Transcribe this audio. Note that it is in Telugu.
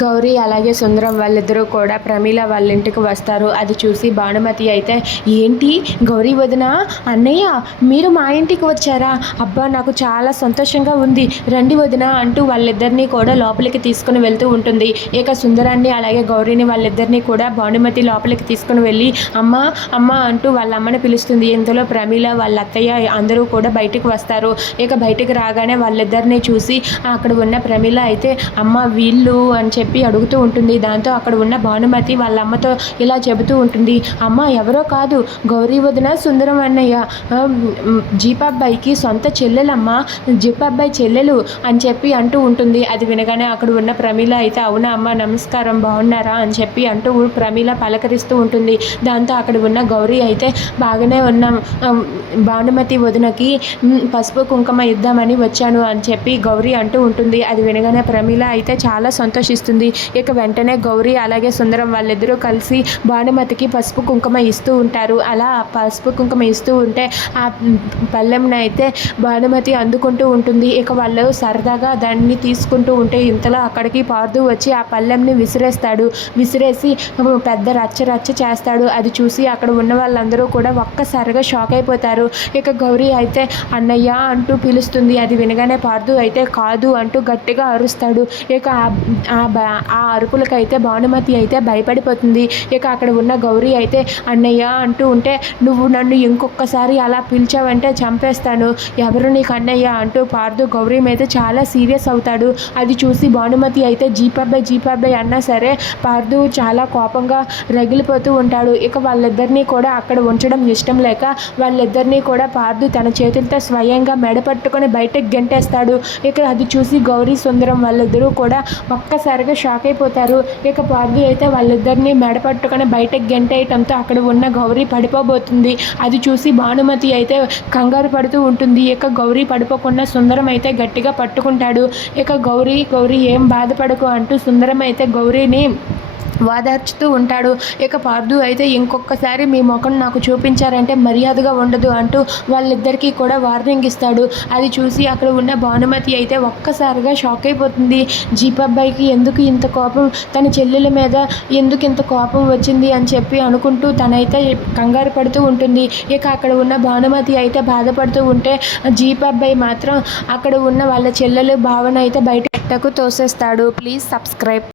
గౌరీ అలాగే సుందరం వాళ్ళిద్దరూ కూడా ప్రమీల వాళ్ళ ఇంటికి వస్తారు. అది చూసి భానుమతి అయితే ఏంటి గౌరీ వదిన? అన్నయ్య మీరు మా ఇంటికి వచ్చారా? అబ్బా నాకు చాలా సంతోషంగా ఉంది. రండి వదిన అంటూ వాళ్ళిద్దరినీ కూడా లోపలికి తీసుకుని వెళ్తూ ఉంటుంది. ఇక సుందరాన్ని అలాగే గౌరీని వాళ్ళిద్దరినీ కూడా భానుమతి లోపలికి తీసుకుని వెళ్ళి అమ్మ అమ్మ అంటూ వాళ్ళ అమ్మని పిలుస్తుంది. ఇంతలో ప్రమీల వాళ్ళ అత్తయ్య అందరూ కూడా బయటికి వస్తారు. ఇక బయటికి రాగానే వాళ్ళిద్దరిని చూసి అక్కడ ఉన్న ప్రమీల అయితే అమ్మ వీళ్ళు అని చెప్పి అడుగుతూ ఉంటుంది. దాంతో అక్కడ ఉన్న భానుమతి వాళ్ళ అమ్మతో ఇలా చెబుతూ ఉంటుంది. అమ్మ ఎవరో కాదు. గౌరీ వదిన సుందరం అన్నయ్య. ఆ, జీపాబ్బాయికి సొంత చెల్లెలమ్మ. జీపాబ్బాయి చెల్లెలు అని చెప్పి అంటూ ఉంటుంది. అది వినగానే అక్కడ ఉన్న ప్రమీల అయితే అవునా అమ్మ నమస్కారం బాగున్నారా? అని చెప్పి అంటూ ప్రమీల పలకరిస్తూ ఉంటుంది. దాంతో అక్కడ ఉన్న గౌరీ అయితే బాగానే ఉన్నాం. భానుమతి వదినకి పసుపు కుంకుమ ఇద్దామని వచ్చాను అని చెప్పి గౌరీ అంటూ ఉంటుంది. అది వినగానే ప్రమీల అయితే చాలా సంతోషిస్తుంది. ఇక వెంటనే గౌరీ అలాగే సుందరం వాళ్ళిద్దరూ కలిసి భానుమతికి పసుపు కుంకుమ ఇస్తూ ఉంటారు. అలా ఆ పసుపు కుంకుమ ఇస్తూ ఉంటే ఆ పళ్ళెంని అయితే భానుమతి అందుకుంటూ ఉంటుంది. ఇక వాళ్ళు సరదాగా దాన్ని తీసుకుంటూ ఉంటే ఇంతలో అక్కడికి పార్దు వచ్చి ఆ పళ్ళెంని విసిరేస్తాడు. విసిరేసి పెద్ద రచ్చ రచ్చ చేస్తాడు. అది చూసి అక్కడ ఉన్న వాళ్ళందరూ కూడా ఒక్కసారిగా షాక్ అయిపోతారు. ఇక గౌరీ అయితే అన్నయ్య అంటూ పిలుస్తుంది. అది వినగానే పార్దు అయితే కాదు అంటూ గట్టిగా అరుస్తాడు. ఇక ఆ బ- ఆ అరుపులకైతే భానుమతి అయితే భయపడిపోతుంది. ఇక అక్కడ ఉన్న గౌరీ అయితే అన్నయ్య అంటూ ఉంటే నువ్వు నన్ను ఇంకొకసారి అలా పిలిచావంటే చంపేస్తాను. ఎవరు నీకు అన్నయ్య? అంటూ పార్దు గౌరీ మీద చాలా సీరియస్ అవుతాడు. అది చూసి భానుమతి అయితే జీపాబాయ్ జీపాబాయ్ అన్నా సరే పార్దు చాలా కోపంగా రగిలిపోతూ ఉంటాడు. ఇక వాళ్ళిద్దరినీ కూడా అక్కడ ఉంచడం ఇష్టం లేక వాళ్ళిద్దరినీ కూడా పార్దు తన చేతులతో స్వయంగా మెడ పట్టుకొని బయటకు గెంటేస్తాడు. ఇక అది చూసి గౌరీ సుందరం వాళ్ళిద్దరూ కూడా ఒక్కసారి ఒక్కసారిగా షాక్ అయిపోతారు. ఇక పార్దు అయితే వాళ్ళిద్దరిని మెడ పట్టుకొని బయటకు గెంటేయటంతో అక్కడ ఉన్న గౌరీ పడిపోబోతుంది. అది చూసి భానుమతి అయితే కంగారు పడుతూ ఉంటుంది. ఇక గౌరీ పడిపోకుండా సుందరం అయితే గట్టిగా పట్టుకుంటాడు. ఇక గౌరీ గౌరీ ఏం బాధపడకు అంటూ సుందరం అయితే గౌరీని వాదార్చుతూ ఉంటాడు. ఇక పార్దు అయితే ఇంకొకసారి మీ ముఖం నాకు చూపించారంటే మర్యాదగా ఉండదు అంటూ వాళ్ళిద్దరికీ కూడా వార్నింగ్ ఇస్తాడు. అది చూసి అక్కడ ఉన్న భానుమతి అయితే ఒక్కసారిగా షాక్ అయిపోతుంది. జీపబ్బాయికి ఎందుకు ఇంత కోపం? తన చెల్లెల మీద ఎందుకు ఇంత కోపం వచ్చింది అని చెప్పి అనుకుంటూ తనైతే కంగారు పడుతూ ఉంటుంది. ఇక అక్కడ ఉన్న భానుమతి అయితే బాధపడుతూ ఉంటే జీపబ్బాయి మాత్రం అక్కడ ఉన్న వాళ్ళ చెల్లెలు భావన అయితే బయటకు తోసేస్తాడు. Please subscribe.